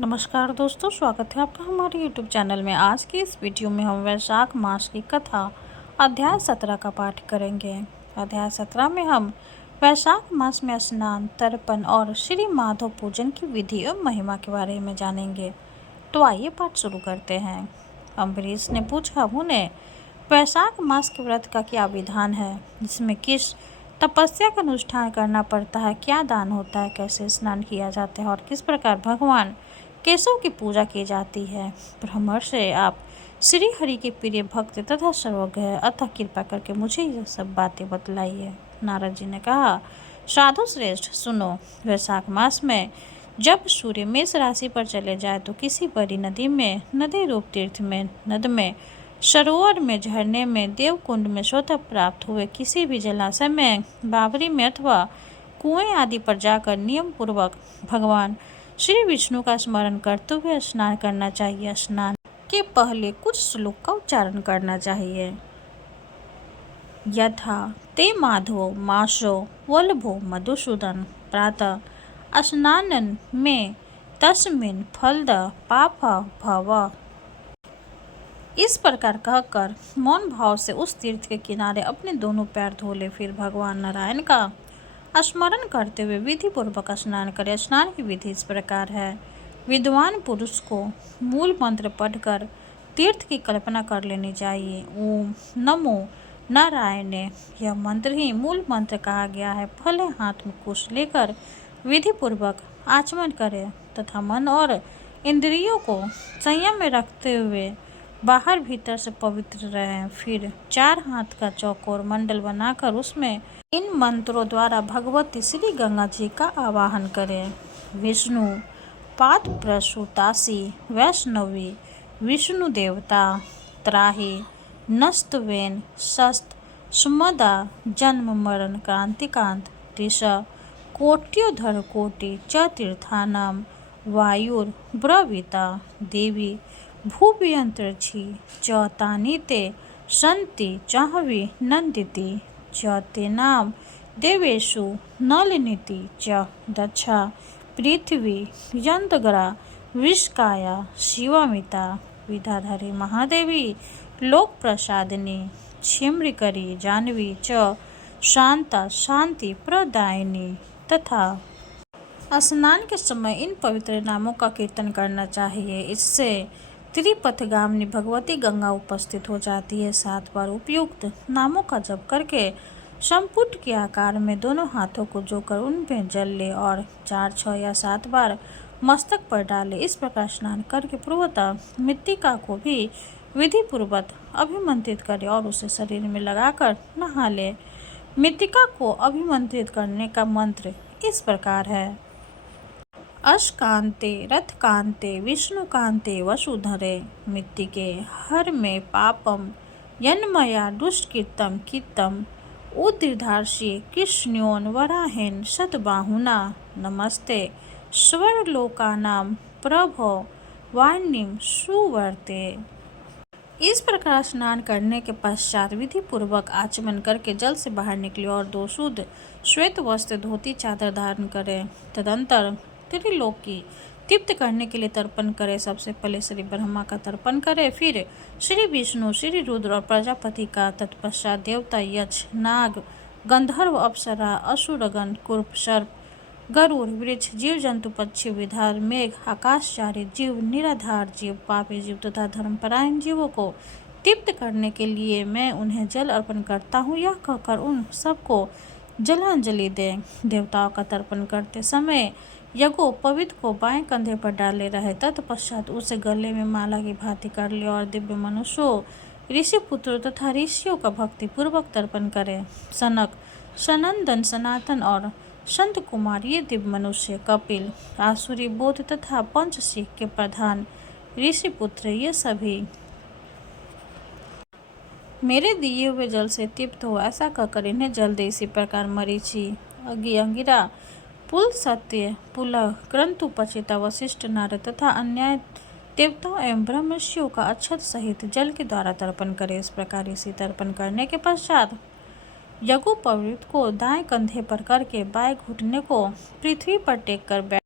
नमस्कार दोस्तों, स्वागत है आपका हमारे YouTube चैनल में। आज की इस वीडियो में हम वैशाख मास की कथा अध्याय 17 का पाठ करेंगे। अध्याय 17 में हम वैशाख मास में स्नान, तर्पण और श्री माधव पूजन की विधि और महिमा के बारे में जानेंगे। तो आइए पाठ शुरू करते हैं। अम्बरीश ने पूछा, मुने, वैशाख मास के व्रत का क्या विधान है? जिसमें किस तपस्या का अनुष्ठान करना पड़ता है, क्या दान होता है, कैसे स्नान किया जाता है और किस प्रकार भगवान केशव की पूजा की जाती है? ब्रह्मण से आप श्री हरि के प्रिय भक्त तथा सर्वज्ञ है, अतः कृपा करके मुझे ये सब बातें बतलाइए। नारद जी ने कहा, साधु श्रेष्ठ सुनो, वैशाख मास में जब सूर्य मेष राशि पर चले जाए तो किसी बड़ी नदी में, नदी रूप तीर्थ में, नद में, सरोवर में, झरने में, देवकुंड में स्वतः प्राप्त हुए किसी भी जलाशय में, बावरी में अथवा कुएं आदि पर जाकर नियम पूर्वक भगवान श्री विष्णु का स्मरण करते हुए स्नान करना चाहिए। स्नान के पहले कुछ श्लोक का उच्चारण करना चाहिए। यथा ते माधवो मासो वल्लभो मधुसूदन प्रातः स्नानन में तस्मिन् फलद पाप भव। इस प्रकार कहकर मौन भाव से उस तीर्थ के किनारे अपने दोनों पैर धो ले। फिर भगवान नारायण का स्मरण करते हुए विधि पूर्वक स्नान करें। स्नान की विधि इस प्रकार है। विद्वान पुरुष को मूल मंत्र पढ़कर तीर्थ की कल्पना कर लेनी चाहिए। ओम नमो नारायणे, यह मंत्र ही मूल मंत्र कहा गया है। भले हाथ में कुश लेकर विधि पूर्वक आचमन करें तथा मन और इंद्रियों को संयम में रखते हुए बाहर भीतर से पवित्र रहें। फिर 4 हाथ का चौकोर मंडल बनाकर उसमें इन मंत्रों द्वारा भगवती श्री गंगा जी का आवाहन करें। विष्णु पाद प्रसूतासी वैष्णवी विष्णु देवता त्राहि नस्तवेन शस्त सुमदा जन्म मरण क्रांतिकांत ऋष कोट्योधर कोटि च तीर्थानां वायुर्ब्रवीता देवी भूव्यंतरिक्षि च तानि ते सन्ति चाहवि नन्दिति च तेनां देवेषु नलिनीति च दक्षा पृथ्वी यंतग्रा विष्काया शिवामिता विद्याधरी महादेवी लोक प्रसादिनी क्षिम्रिकरी जानवी च शांता शांति प्रदायिनी। तथा स्नान के समय इन पवित्र नामों का कीर्तन करना चाहिए। इससे त्रिपथगामिनी भगवती गंगा उपस्थित हो जाती है। 7 बार उपयुक्त नामों का जप करके संपुट के आकार में दोनों हाथों को जोड़कर उनमें जल ले और 4, 6 या 7 बार मस्तक पर डाले। इस प्रकार स्नान करके पूर्वतः मृत्तिका को भी विधि पूर्वक अभिमंत्रित करे और उसे शरीर में लगाकर नहा ले। मृत्तिका को अभिमंत्रित करने का मंत्र इस प्रकार है। अशकांते रथकांते विष्णुकांते वसुधरे मृत्तिके हर में पापम यन्मया दुष्कृतम कृतम उद्धार्षि कृष्णोन वराहेन शतबाहुना नमस्ते स्वर्लोकानां प्रभो वाणीं सुवर्ते। इस प्रकार स्नान करने के पश्चात विधि पूर्वक आचमन करके जल से बाहर निकले और 2 शुद्ध श्वेत वस्त्र, धोती, चादर धारण करें। तदंतर त्रिलोक की तृप्त करने के लिए तर्पण करें। सबसे पहले श्री ब्रह्मा का तर्पण करें, फिर श्री विष्णु, श्री रुद्र और प्रजापति का, तत्पश्चात देवता, यक्ष, नाग, गंधर्व, अप्सरा, असुरगण, कुर्प, सर्प, गरुड़, वृक्ष, जीव जंतु, पक्षी, विधार, मेघ, आकाशचारी जीव, निराधार जीव, पापी जीव तथा धर्मपरायण जीवों को तृप्त करने के लिए मैं उन्हें जल अर्पण करता हूँ। यह कहकर उन सबको जलांजलि दें। देवताओं का तर्पण करते समय यज्ञोपवीत को बाएं कंधे पर डाले रहे। तत्पश्चात उसे गले में माला की भांति कर ले और दिव्य मनुष्यों, ऋषि पुत्रों तथा ऋषियों का भक्ति पूर्वक तर्पण करें। सनक, सनंदन, सनातन और संत कुमार, ये दिव्य मनुष्य, कपिल, आसुरी, बोध तथा पंचशिख के प्रधान ऋषि पुत्र, ये सभी मेरे दिए हुए जल से तृप्त हो, ऐसा कहकर इन्हें जल दे। इसी प्रकार मरीचि, अग्नि, अंगिरा, पुल, सत्य, पुलह, क्रंतु, पचिता, वशिष्ठ, नारद तथा अन्य देवताओं एवं ब्रह्मर्षियों का अक्षत सहित जल के द्वारा तर्पण करें। इस प्रकार इसी तर्पण करने के पश्चात यज्ञोपवीत को दाएं कंधे पर करके बाएं घुटने को पृथ्वी पर टेक कर बैठ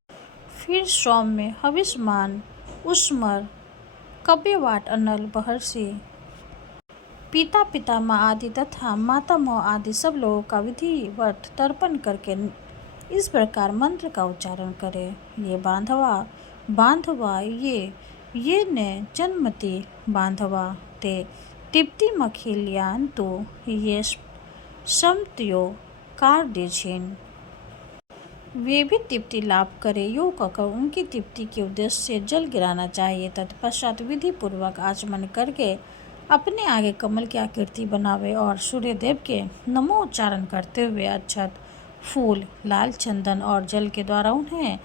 फिर सौम्य हविष्मान उस्मर कव्यवाट अनल बहर्षि पिता पितामह आदि तथा मातामह आदि सब लोगों का विधिवत तर्पण करके इस प्रकार मंत्र का उच्चारण करे। ये बांधवा बांधवा ये ने जन्मति बांधवा ते टिप्ति मखिल्यान तो ये समत्यो कार्डिछिन। वे भी तृप्ति लाभ करे योग कर उनकी तृप्ति के उद्देश्य से जल गिराना चाहिए। तत्पश्चात विधि पूर्वक आचमन करके अपने आगे कमल की आकृति बनावे और सूर्य देव के नमो उच्चारण करते हुए अक्षत फूल लाल चंदन और जल के द्वारा उन्हें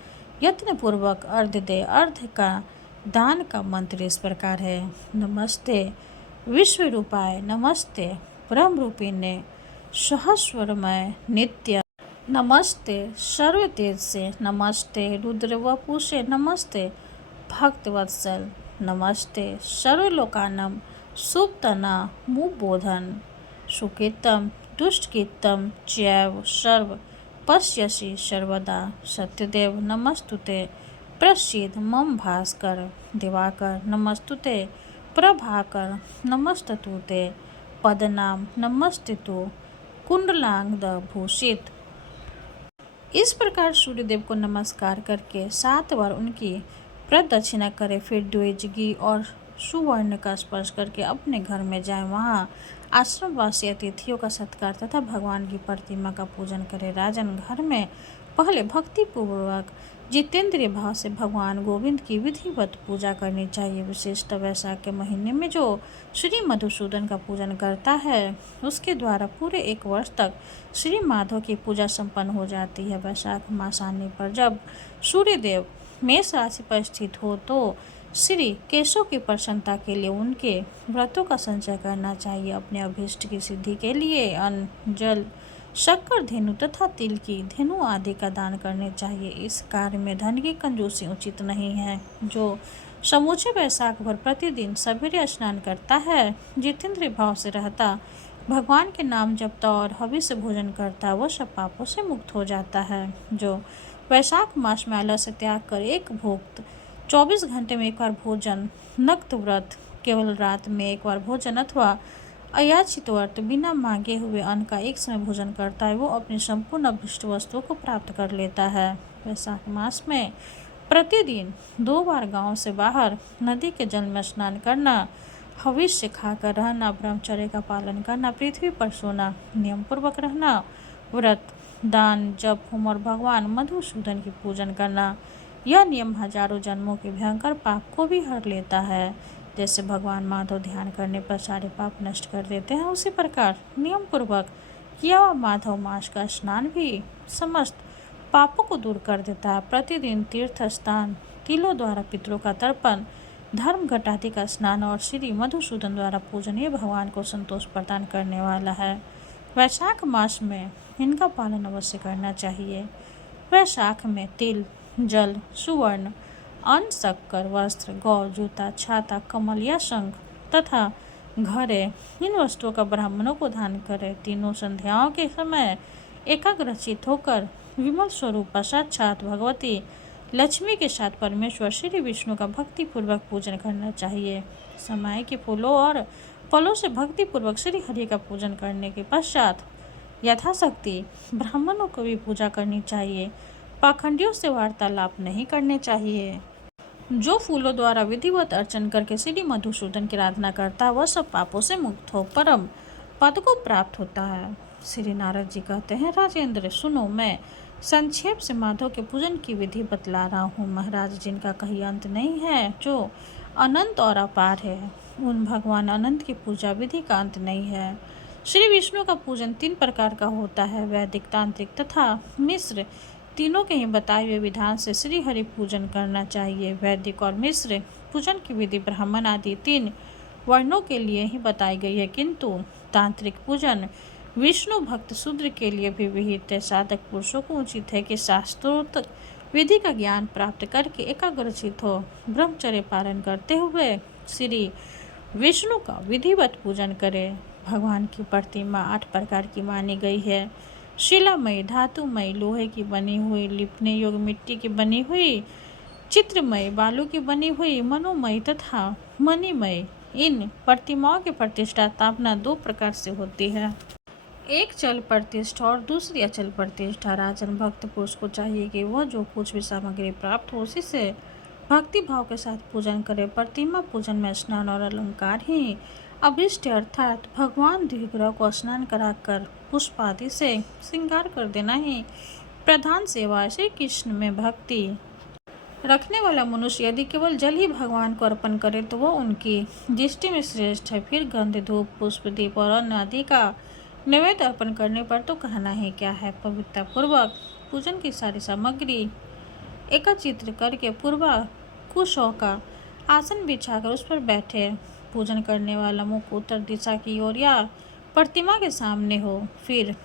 यत्न पूर्वक अर्घ दे। अर्घ का दान का मंत्र इस प्रकार है। नमस्ते विश्व रूपाय नमस्ते ब्रह्म रूपिणे सहस्वरमय नित्य नमस्ते सर्व तेज से नमस्ते रुद्र वपुषे नमस्ते भक्तवत्सल नमस्ते सर्वलोकानम सुप्तना मुबोधन सुकीर्तम दुष्टकीर्तम चैव सर्व पश्यसि सर्वदा सत्यदेव नमस्तुते प्रसीद मम भास्कर दिवाकर नमस्तुते प्रभाकर नमस्तुते पदनाम नमस्तुते कुंडलांग भूषित। इस प्रकार सूर्यदेव को नमस्कार करके 7 बार उनकी प्रदक्षिणा करें। फिर द्विज घी और सुवर्ण का स्पर्श करके अपने घर में जाएं। वहाँ आश्रमवासी अतिथियों का सत्कार तथा भगवान की प्रतिमा का पूजन करें। राजन घर में पहले भक्ति पूर्वक जितेंद्रिय भाव से भगवान गोविंद की विधिवत पूजा करनी चाहिए। विशेषतः वैशाख के महीने में जो श्री मधुसूदन का पूजन करता है उसके द्वारा पूरे 1 वर्ष तक श्री माधव की पूजा संपन्न हो जाती है। वैशाख मास आने पर जब सूर्यदेव मेष राशि पर स्थित हो तो श्री केशव की प्रसन्नता के लिए उनके व्रतों का संचय करना चाहिए। अपने अभीष्ट की सिद्धि के लिए अन्न जल शक्कर धेनु तथा तिल की धेनु आदि का दान करने चाहिए। इस कार्य में धन की कंजूसी उचित नहीं है। जो समूचे वैशाख भर प्रतिदिन सवेरे स्नान करता है जितेंद्रिय भाव से रहता भगवान के नाम जपता और हविष्य भोजन करता वह सब पापों से मुक्त हो जाता है। जो वैशाख मास में आलस्य त्याग कर एक भुक्त 24 घंटे में 1 बार भोजन नक्त व्रत केवल रात में 1 बार भोजन अथवा अयाचित व्रत बिना मांगे हुए अन्न का एक समय भोजन करता है वो अपनी संपूर्ण अभिष्ट वस्तुओं को प्राप्त कर लेता है। वैशाख मास में प्रतिदिन 2 बार गांव से बाहर नदी के जल में स्नान करना हविष्य खाकर रहना ब्रह्मचर्य का पालन करना पृथ्वी पर सोना नियम पूर्वक रहना व्रत दान जप होम और भगवान मधुसूदन की पूजन करना यह नियम हजारों जन्मों के भयंकर पाप को भी हर लेता है। जैसे भगवान माधव ध्यान करने पर सारे पाप नष्ट कर देते हैं उसी प्रकार नियम पूर्वक किया हुआ माधव मास का स्नान भी समस्त पापों को दूर कर देता है। प्रतिदिन तीर्थ स्थान तिलों द्वारा पितरों का तर्पण धर्म घटाती का स्नान और श्री मधुसूदन द्वारा पूजन ये भगवान को संतोष प्रदान करने वाला है। वैशाख मास में इनका पालन अवश्य करना चाहिए। वैशाख में तिल जल सुवर्ण अन्न शक्कर वस्त्र गौ जूता छाता कमल या शंख तथा घड़े इन वस्तुओं का ब्राह्मणों को दान करें। तीनों संध्याओं के समय एकाग्रचित होकर विमल स्वरूप साक्षात भगवती लक्ष्मी के साथ परमेश्वर श्री विष्णु का भक्ति पूर्वक पूजन करना चाहिए। समय के फूलों और फलों से भक्ति पूर्वक श्री हरि का पूजन करने के पश्चात यथाशक्ति ब्राह्मणों को भी पूजा करनी चाहिए। पाखंडियों से वार्तालाप नहीं करने चाहिए। जो फूलों द्वारा विधिवत अर्चन करके श्री मधुसूदन की आराधना करता है वह सब पापों से मुक्त हो परम पद को प्राप्त होता है। श्री नारद जी कहते हैं राजेंद्र सुनो मैं संक्षेप से माधव के पूजन की विधि बतला रहा हूँ। महाराज जिनका कहीं अंत नहीं है जो अनंत और अपार है उन भगवान अनंत की पूजा विधि का अंत नहीं है। श्री विष्णु का पूजन 3 प्रकार का होता है वैदिक तांत्रिक तथा मिश्र तीनों के ही बताए हुए विधान से श्री हरि पूजन करना चाहिए। वैदिक और मिश्र पूजन की विधि ब्राह्मण आदि 3 वर्णों के लिए ही बताई गई है किंतु तांत्रिक पूजन विष्णु भक्त शूद्र के लिए भी विहित है। साधक पुरुषों को उचित है कि शास्त्रोक्त विधि का ज्ञान प्राप्त करके एकाग्रचित हो ब्रह्मचर्य पालन करते हुए श्री विष्णु का विधिवत पूजन करे। भगवान की प्रतिमा 8 प्रकार की मानी गई है। शिलामयी धातुमयी लोहे की बनी हुई लिपने योग्य मिट्टी की बनी हुई चित्रमय बालू की बनी हुई मनोमय तथा मणिमय इन प्रतिमाओं की प्रतिष्ठा स्थापना दो प्रकार से होती है। एक चल प्रतिष्ठा और दूसरी अचल प्रतिष्ठा। राजन भक्त पुरुष को चाहिए कि वह जो कुछ भी सामग्री प्राप्त हो उसी से भक्ति भाव के साथ पूजन करे। प्रतिमा पूजन में स्नान और अलंकार ही अभिष्ट अर्थात भगवान द्विग्रह को स्नान कराकर पुष्प आदि से श्रृंगार कर देना ही प्रधान सेवा। श्री कृष्ण में भक्ति रखने वाला मनुष्य यदि केवल जल ही भगवान को अर्पण करे तो वह उनकी दृष्टि में श्रेष्ठ है। फिर गंध धूप पुष्प दीप और अन्न आदि का नैवेद्य अर्पण करने पर तो कहना ही क्या है। पवित्रता पूर्वक पूजन की सारी सामग्री एकत्रित करके पूर्वा कुशों का आसन बिछाकर उस पर बैठे। पूजन करने वाला मुख उत्तर दिशा की ओर या प्रतिमा के सामने हो। फिर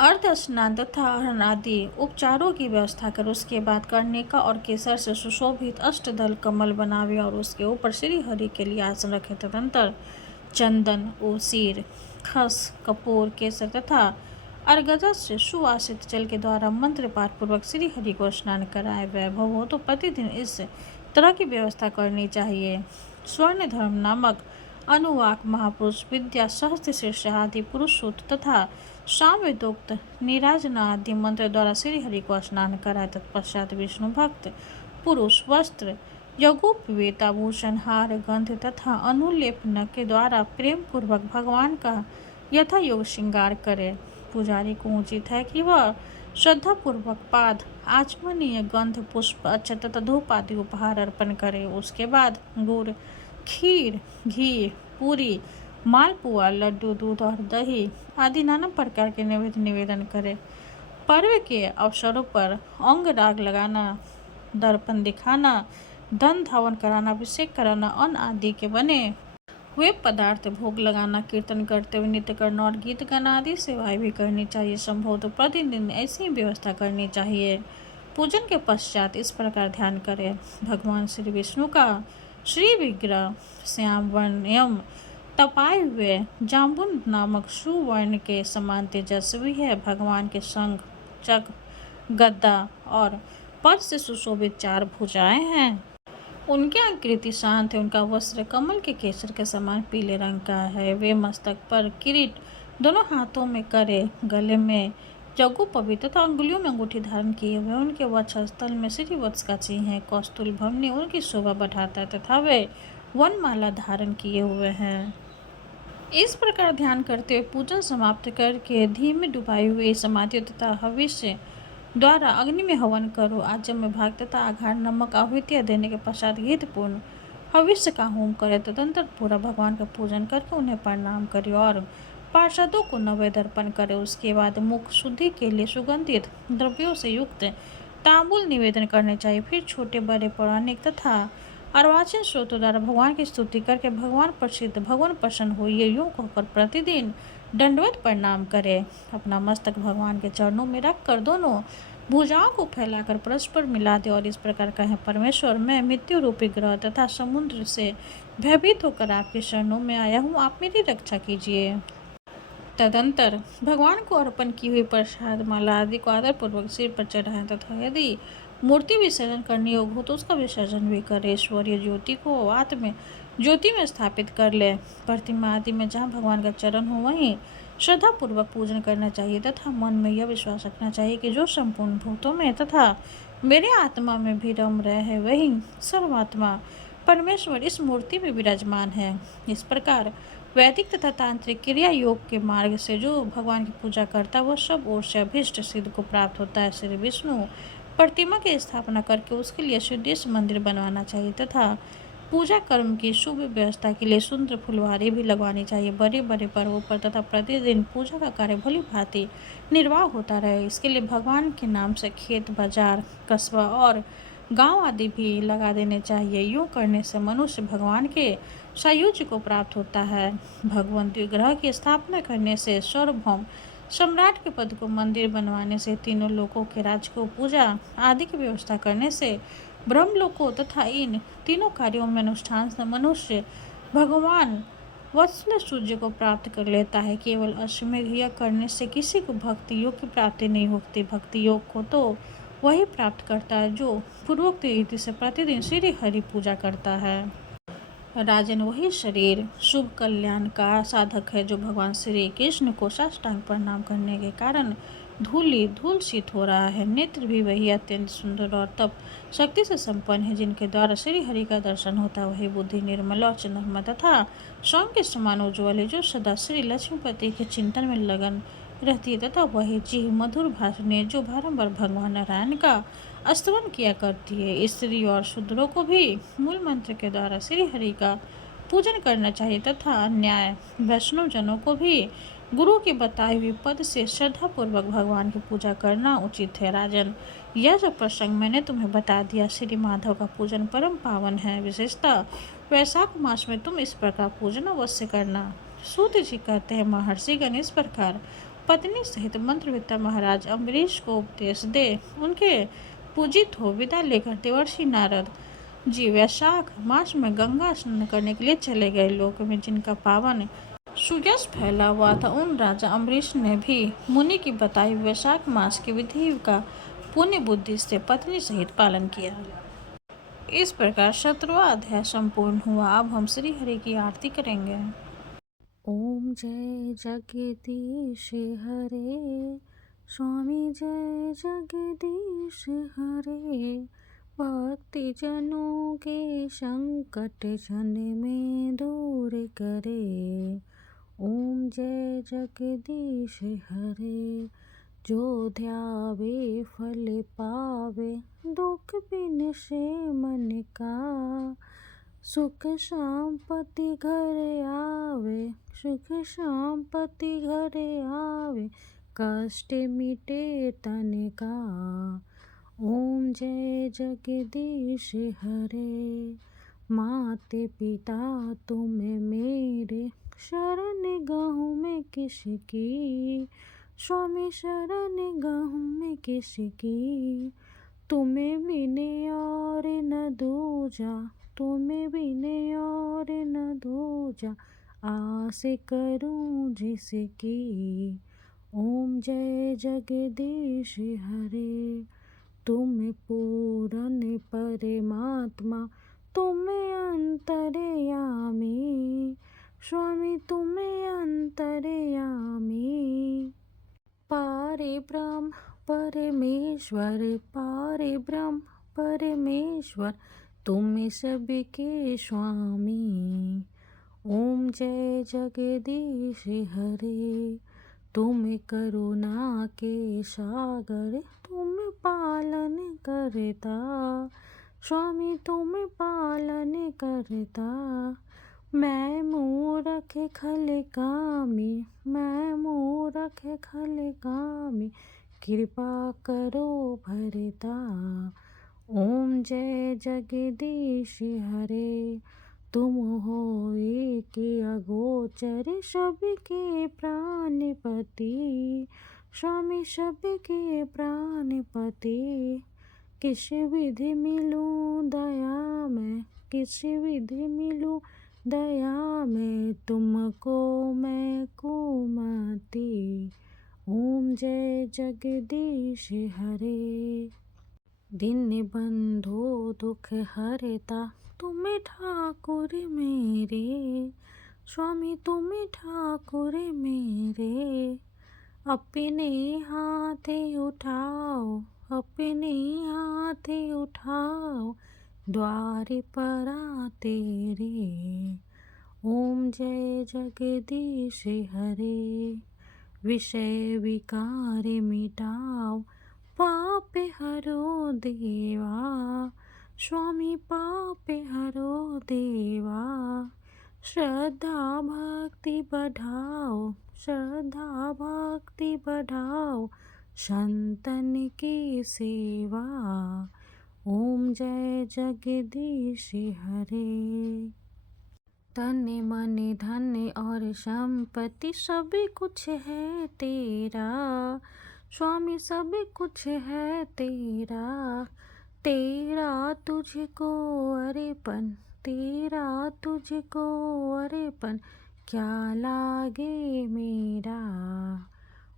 अर्ध स्नान तथा हरण आदि उपचारों की व्यवस्था कर उसके बाद कर्णिका और केसर से सुशोभित अष्टदल कमल बनावे और उसके ऊपर श्री हरि के लिए आसन रखे। तदंतर चंदन उसीर खस कपूर केसर तथा अर्गजा से सुवासित जल के द्वारा मंत्र पाठ पूर्वक श्री हरि को स्नान कराए। वैभव हो तो प्रतिदिन इस तरह की व्यवस्था करनी चाहिए। स्वर्ण धर्म नामक अनुवाक महापुरुष विद्या सहस्त्र शीर्ष आदि पुरुष सूत्र तथा सामवेदोक्त निराजना आदि मंत्र द्वारा श्री हरि को स्नान कराए। तत्पश्चात विष्णु भक्त पुरुष वस्त्र यज्ञोपवीताभूषण हार गंध तथा अनुलेपन के द्वारा प्रेम पूर्वक भगवान का यथा योग श्रृंगार करे। पुजारी को उचित है कि वह श्रद्धा पूर्वक पाद आचमनीय गंध पुष्प अक्षत तथा धूप आदि उपहार अर्पण करे। उसके बाद गुड़ खीर घी पूरी मालपुआ लड्डू दूध और दही आदि नाना प्रकार के नैवेद्य निवेदन करे। पर्व के अवसरों पर अंग राग लगाना दर्पण दिखाना धन धावन कराना अभिषेक कराना अन्न आदि के बने हुए पदार्थ भोग लगाना कीर्तन करते हुए नृत्य करना और गीत गाना आदि सेवाएं भी करनी चाहिए। संभव तो प्रतिदिन ऐसी ही व्यवस्था करनी चाहिए। पूजन के पश्चात इस प्रकार ध्यान करें। भगवान श्री विष्णु का श्री विग्रह श्याम वर्णयम तपाए हुए जाम्बुन नामक सुवर्ण के समान तेजस्वी है। भगवान के संग चक्र गद्दा और पद से सुशोभित चार भुजाएं हैं। उनकी आकृति शांत है। उनका वस्त्र कमल के केसर के समान पीले रंग का है। वे मस्तक पर किरीट दोनों हाथों में करे गले में जग्गू पवित्र तथा अंगुलियों में अंगूठी धारण किए हुए। उनके वक्षस्थल में श्रीवत्स का चिन्ह है। कौस्तुल भवनी उनकी शोभा बढ़ाता है तथा वे वनमाला धारण किए हुए हैं। इस प्रकार ध्यान करते हुए पूजन समाप्त करके धीमे डुबाई हुई समाधि तथा हविष्य द्वारा अग्नि में हवन करो। आजम में भाग तथा आघार नमक आहुतियाँ देने के पश्चात गीतपूर्ण हविष्य का होम करे। तदंतर पूरा भगवान का पूजन करके उन्हें प्रणाम करे और पार्षदों को नैवेद्य अर्पण करे। उसके बाद मुख शुद्धि के लिए सुगंधित द्रव्यों से युक्त तांबुल निवेदन करने चाहिए। फिर छोटे बड़े पौराणिक तथा अर्वाचीन स्रोतों द्वारा भगवान की स्तुति करके भगवान प्रसिद्ध भगवान प्रसन्न होइए यूँ कहकर प्रतिदिन दंडवत प्रणाम करें। अपना मस्तक भगवान के चरणों में रखकर दोनों भुजाओं को फैलाकर परस्पर मिला दे और इस प्रकार कहें, परमेश्वर मैं मृत्यु रूपी ग्रह तथा समुद्र से भयभीत होकर आपके शरणों में आया हूँ, आप मेरी रक्षा कीजिए। तदंतर भगवान को अर्पण की हुई प्रसाद माला आदि को आदरपूर्वक सिर पर चढ़ाएं तथा यदि मूर्ति विसर्जन करने योग्य हो तो उसका विसर्जन भी करे। ईश्वरीय ज्योति को आत्म ज्योति में स्थापित कर ले। प्रतिमा आदि में जहाँ भगवान का चरण हो वहीं श्रद्धा पूर्वक पूजन करना चाहिए तथा मन में यह विश्वास रखना चाहिए कि जो संपूर्ण भूतों में तथा मेरे आत्मा में भी रम रहे हैं वही सर्वात्मा परमेश्वर इस मूर्ति में विराजमान है। इस प्रकार वैदिक तथा तांत्रिक क्रिया योग के मार्ग से जो भगवान की पूजा करता है वह सब ओर से अभीष्ट सिद्ध को प्राप्त होता है। श्री विष्णु प्रतिमा की स्थापना करके उसके लिए सुदृढ़ मंदिर बनवाना चाहिए तथा पूजा कर्म की शुभ व्यवस्था के लिए सुंदर फुलवारी भी लगवानी चाहिए। बड़े बड़े पर्वों पर तथा प्रतिदिन पूजा का कार्य भली भांति निर्वाह होता रहे। इसके लिए भगवान के नाम से खेत बाजार कस्बा और गांव आदि भी लगा देने चाहिए। यूँ करने से मनुष्य भगवान के सायुज्य को प्राप्त होता है। भगवंत विग्रह की स्थापना करने से सार्वभौम सम्राट के पद को मंदिर बनवाने से तीनों लोकों के राज को पूजा आदि की व्यवस्था करने से ब्रह्मलोकों तथा इन तीनों कार्यों में अनुष्ठान से मनुष्य भगवान वत्सल सूर्य को प्राप्त कर लेता है। केवल अश्वमेध यज्ञ करने से किसी को भक्ति योग की प्राप्ति नहीं होती। भक्ति योग को तो वही प्राप्त करता है जो पूर्वोक्त रीति से प्रतिदिन श्री हरि पूजा करता है। राजन, वही शरीर शुभ कल्याण का साधक है जो भगवान श्री कृष्ण को साष्टांग प्रणाम करने के कारण धूलसित हो रहा है। नेत्र भी वही अत्यंत सुंदर और तप शक्ति से संपन्न है जिनके द्वारा श्री हरि का दर्शन होता है। वही बुद्धि निर्मल और चंद्रमा तथा स्वयं के समान उज्ज्वल है जो सदा श्री लक्ष्मीपति के चिंतन में लगन रहती है तथा वही जीव मधुर भाषणी जो बारंबार भगवान नारायण का स्तवन किया करती है। स्त्री और शूद्रों को भी मूल मंत्र के द्वारा श्री हरि का पूजन करना चाहिए तथा न्याय वैष्णव जनों को भी गुरु के बताए हुए पद से श्रद्धापूर्वक भगवान की पूजा करना उचित है। राजन, यह जो प्रसंग मैंने तुम्हें बता दिया, श्री माधव का पूजन परम पावन है। विशेषतः वैशाख मास में तुम इस प्रकार पूजन अवश्य करना। सूत जी कहते हैं, महर्षिगण इस प्रकार पत्नी सहित मंत्रविद्ता महाराज अम्बरीश को उपदेश दे उनके पूजित हो विदा लेकर देवर्षि नारद जी वैशाख मास में गंगा स्नान करने के लिए चले गए। लोक में जिनका पावन सुयश फैला हुआ था उन राजा अम्बरीश ने भी मुनि की बताई वैशाख मास की विधि का पुण्य बुद्धि से पत्नी सहित पालन किया। इस प्रकार 17वां अध्याय संपूर्ण हुआ। अब हम श्री हरि की आरती करेंगे। ओम जय जगदीश हरे, स्वामी जय जगदीश हरे। भक्ति जनों के संकट क्षण में दूर करे। ओम जय जगदीश हरे, जो ध्यावे फल पावे, दुख बिन से मन का। सुख शांपति घर आवे, सुख शांपति घर आवे, कष्ट मिटे तन का। ओम जय जगदीश हरे, माते पिता तुम मेरे, शरण गहूँ में किसकी। स्वामी शरण गहूँ में किसकी, तुम्हें बिने और न दूजा, तुम्हें बिने और न दूजा, आस करूं जिसकी। ओम जय जगदीश हरे, तुम पूर्ण परमात्मा, तुम अंतर्यामी। स्वामी तुम अंतर्यामी। पारे ब्रह्म परमेश्वर, पारे ब्रह्म परमेश्वर, तुम सबके स्वामी। ओम जय जगदीश हरे, तुम करुणा के सागर, तुम पालन करता। स्वामी तुम पालन करता। मैं मूरख खल कामी, मैं मूरख खल कामी, कृपा करो भरता। ओम जय जगदीश हरे, तुम हो एक अगोचर, सबके प्राणपति। स्वामी सबके प्राणपति, किस विधि मिलूं दया में, किस विधि मिलूं दया में, तुमको मैं कुमति। ओम जय जगदीश हरे, दिन बंधु दुख हरता, तुम ठाकुर मेरे। स्वामी तुम ठाकुर मेरे, अपने हाथ उठाओ, अपने हाथ उठाओ, द्वार पर तेरे। ओम जय जगदीश हरे, विषय विकार मिटाओ, पाप हरो देवा। स्वामी पाप हरो देवा, श्रद्धा भक्ति बढ़ाओ, श्रद्धा भक्ति बढ़ाओ, संतन की सेवा। ओम जय जगदीश हरे, तन मन धन और संपत्ति सब कुछ है तेरा। स्वामी सब कुछ है तेरा, तेरा तुझको अर्पण, तेरा तुझको अर्पण, क्या लागे मेरा।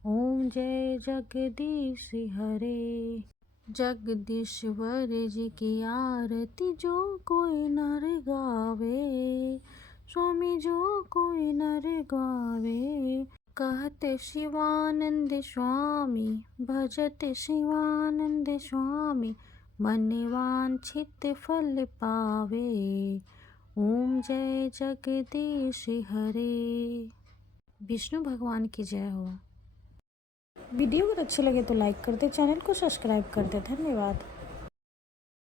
ओम जय जगदीश हरे, जगदीश्वर जी की आरती जो कोई नर गावे, स्वामी जो कोई नर गावे। कहते शिवानंद स्वामी, भजते शिवानंद स्वामी, मन वांछित फल पावे। ओम जय जगदीश हरे। विष्णु भगवान की जय हो। वीडियो अगर अच्छे लगे तो लाइक कर दे, चैनल को सब्सक्राइब कर दे। धन्यवाद।